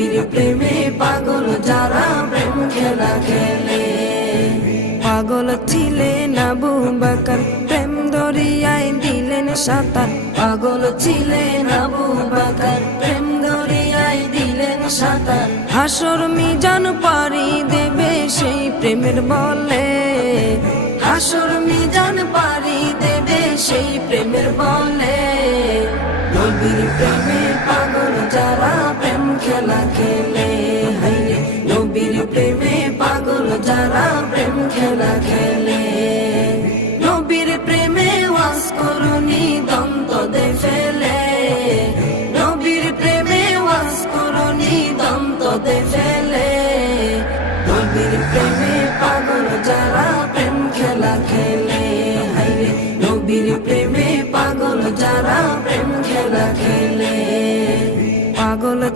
নবীর প্রেমে পাগল যারা প্রেম খেলা খেলে। পাগল ছিলেন আবু বকর, প্রেম দরিয়ায় দিলেন সাঁতার। পাগল ছিলেন আবু বকর, প্রেম দরিয়ায় দিলেন সাঁতার। হাসর মিজান পারি দেবে সেই প্রেমের বলে, হাসর মিজান পারি দেবে সেই প্রেমের বলে। নবীর প্রেমে পাগল যারা প্রেম খেলা খেলে, হাইরে নবীর প্রেমে পাগল যারা প্রেম খেলা খেলে। নবীর প্রেমে ওয়াজ করুনি দন্ত দে ফেলে, নবীর প্রেমে ওয়াজ করুনি দন্ত দে ফেলে।